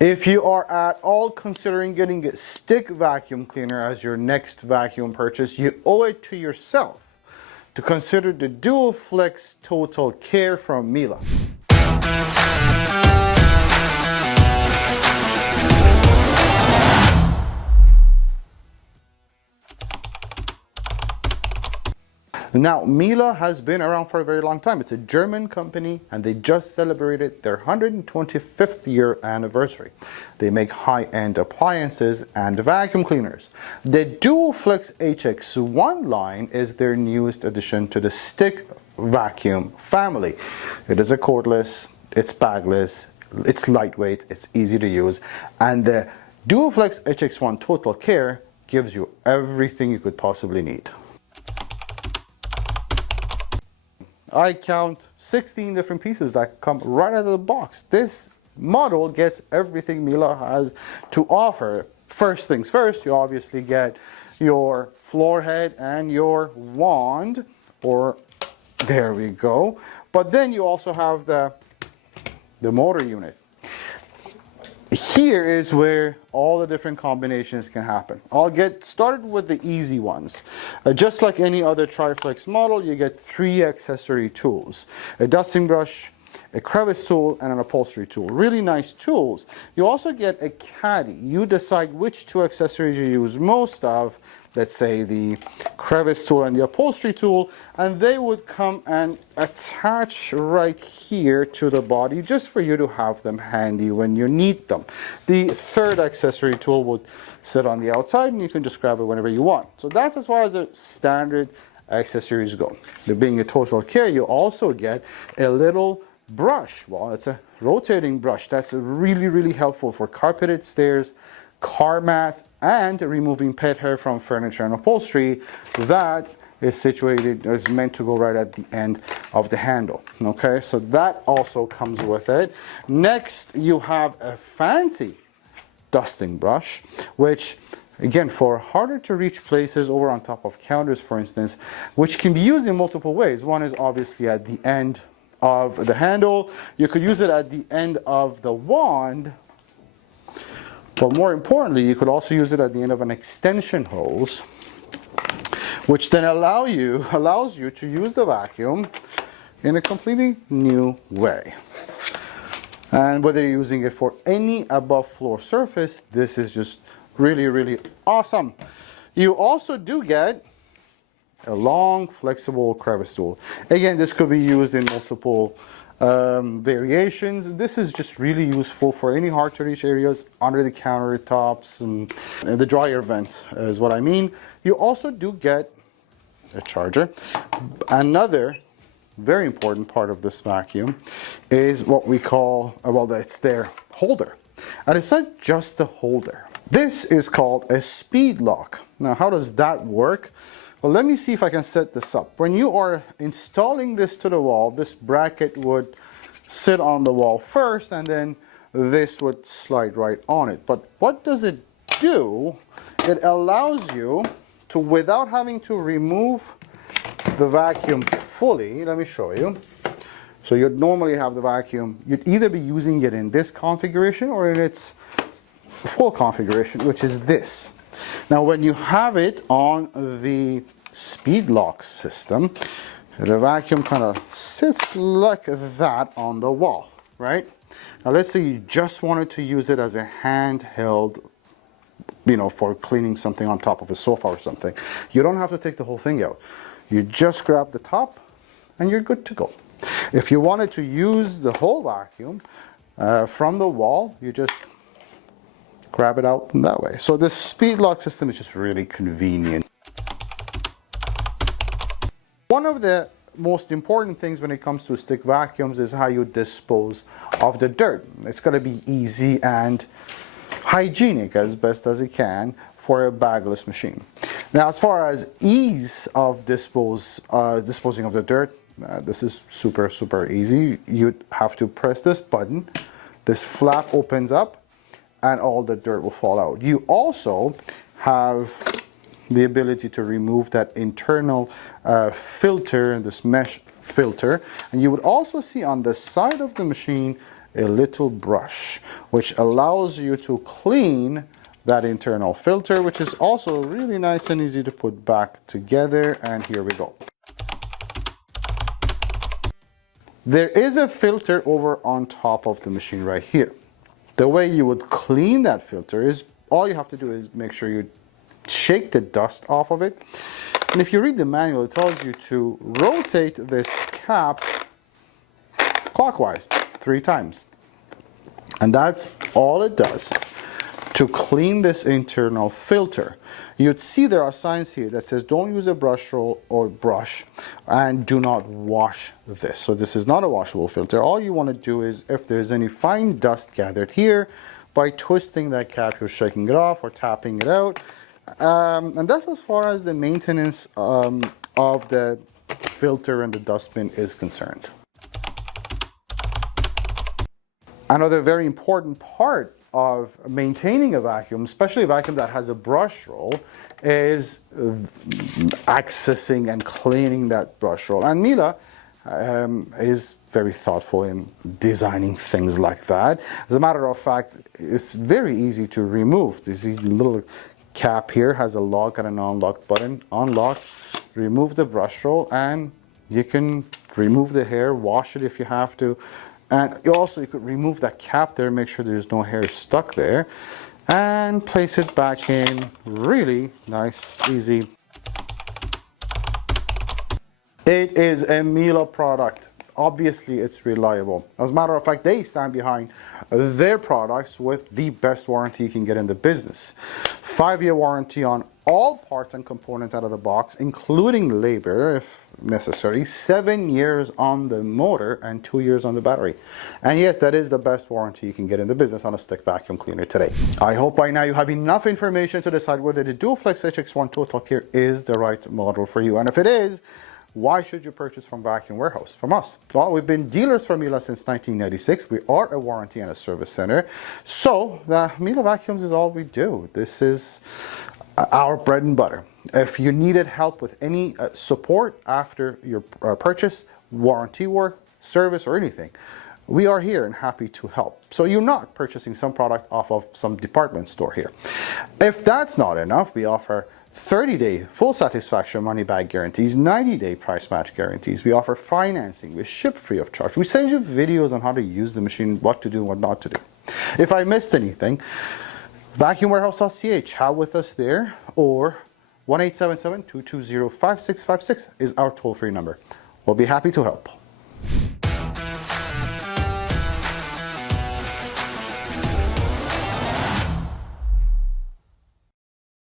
If you are at all considering getting a stick vacuum cleaner as your next vacuum purchase, you owe it to yourself to consider the Duoflex Total Care from Miele. Now, Miele has been around for a very long time. It's a German company and they just celebrated their 125th year anniversary. They make high-end appliances and vacuum cleaners. The Duoflex HX1 line is their newest addition to the stick vacuum family. It is a cordless, it's bagless, it's lightweight, it's easy to use, and the Duoflex HX1 Total Care gives you everything you could possibly need. I count 16 different pieces that come right out of the box. This model gets everything Miele has to offer. First things first, you obviously get your floor head and your wand, or there we go. But then you also have the motor unit. Here is where all the different combinations can happen. I'll get started with the easy ones. Just like any other Triflex model, you get 3 accessory tools: a dusting brush, a crevice tool, and an upholstery tool. Really nice tools. You also get a caddy. You decide which 2 accessories you use most of, let's say the crevice tool and the upholstery tool, and they would come and attach right here to the body just for you to have them handy when you need them. The 3rd accessory tool would sit on the outside and you can just grab it whenever you want. So that's as far as the standard accessories go. There being a Total Care, you also get a little brush. Well, it's a rotating brush. That's really helpful for carpeted stairs, car mats, and removing pet hair from furniture and upholstery. That is meant to go right at the end of the handle. Okay, so that also comes with it. Next, you have a fancy dusting brush, which again, for harder to reach places, over on top of counters, for instance, which can be used in multiple ways. One is obviously at the end of the handle. You could use it at the end of the wand, but more importantly, you could also use it at the end of an extension hose, which then allows you to use the vacuum in a completely new way. And whether you're using it for any above floor surface, this is just really awesome. You also do get a long flexible crevice tool. Again, this could be used in multiple variations. This is just really useful for any hard to reach areas under the countertops and the dryer vent is what I mean. You also do get a charger. Another very important part of this vacuum is what we call, well, it's their holder. And it's not just a holder. This is called a speed lock. Now, how does that work? Well, let me see if I can set this up. When you are installing this to the wall, this bracket would sit on the wall first, and then this would slide right on it. But what does it do? It allows you to, without having to remove the vacuum fully, let me show you. So you'd normally have the vacuum, you'd either be using it in this configuration or in its full configuration, which is this. Now, when you have it on the speed lock system, the vacuum kind of sits like that on the wall, right? Now, let's say you just wanted to use it as a handheld, for cleaning something on top of a sofa or something. You don't have to take the whole thing out. You just grab the top and you're good to go. If you wanted to use the whole vacuum from the wall, you just grab it out in that way. So this speed lock system is just really convenient. One of the most important things when it comes to stick vacuums is how you dispose of the dirt. It's got to be easy and hygienic as best as it can for a bagless machine. Now, as far as ease of disposing of the dirt, this is super easy. You'd have to press this button, this flap opens up, and all the dirt will fall out. You also have the ability to remove that internal filter, this mesh filter, and you would also see on the side of the machine a little brush, which allows you to clean that internal filter, which is also really nice and easy to put back together. And here we go. There is a filter over on top of the machine right here. The way you would clean that filter is, all you have to do is make sure you shake the dust off of it. And if you read the manual, it tells you to rotate this cap clockwise 3 times. And that's all it does to clean this internal filter. You'd see there are signs here that says don't use a brush roll or brush, and do not wash this. So this is not a washable filter. All you want to do is, if there's any fine dust gathered here, by twisting that cap, you're shaking it off or tapping it out. And that's as far as the maintenance of the filter and the dustbin is concerned. Another very important part of maintaining a vacuum, especially a vacuum that has a brush roll, is accessing and cleaning that brush roll. And Miele is very thoughtful in designing things like that. As a matter of fact, it's very easy to remove. You see the little cap here has a lock and an unlock button. Unlock, remove the brush roll, and you can remove the hair, wash it if you have to. And you could remove that cap there, make sure there's no hair stuck there, and place it back in. Really nice, easy. It is a Miele product. Obviously, it's reliable. As a matter of fact, they stand behind their products with the best warranty you can get in the business. 5-year warranty on all parts and components out of the box, including labor if necessary. 7 years on the motor and 2 years on the battery. And yes, that is the best warranty you can get in the business on a stick vacuum cleaner today. I hope by now you have enough information to decide whether the Duoflex HX1 Total Care is the right model for you. And if it is, why should you purchase from Vacuum Warehouse, from us? Well, we've been dealers for Miele since 1996. We are a warranty and a service center. So the Miele vacuums is all we do. This is our bread and butter. If you needed help with any support after your purchase, warranty work, service, or anything, we are here and happy to help. So you're not purchasing some product off of some department store here. If that's not enough, we offer 30-day full satisfaction money back guarantees, 90-day price match guarantees. We offer financing. We ship free of charge. We send you videos on how to use the machine, what to do, what not to do. If I missed anything, vacuumwarehouse.ca, chat with us there, or 1-877-220-5656 is our toll-free number. We'll be happy to help.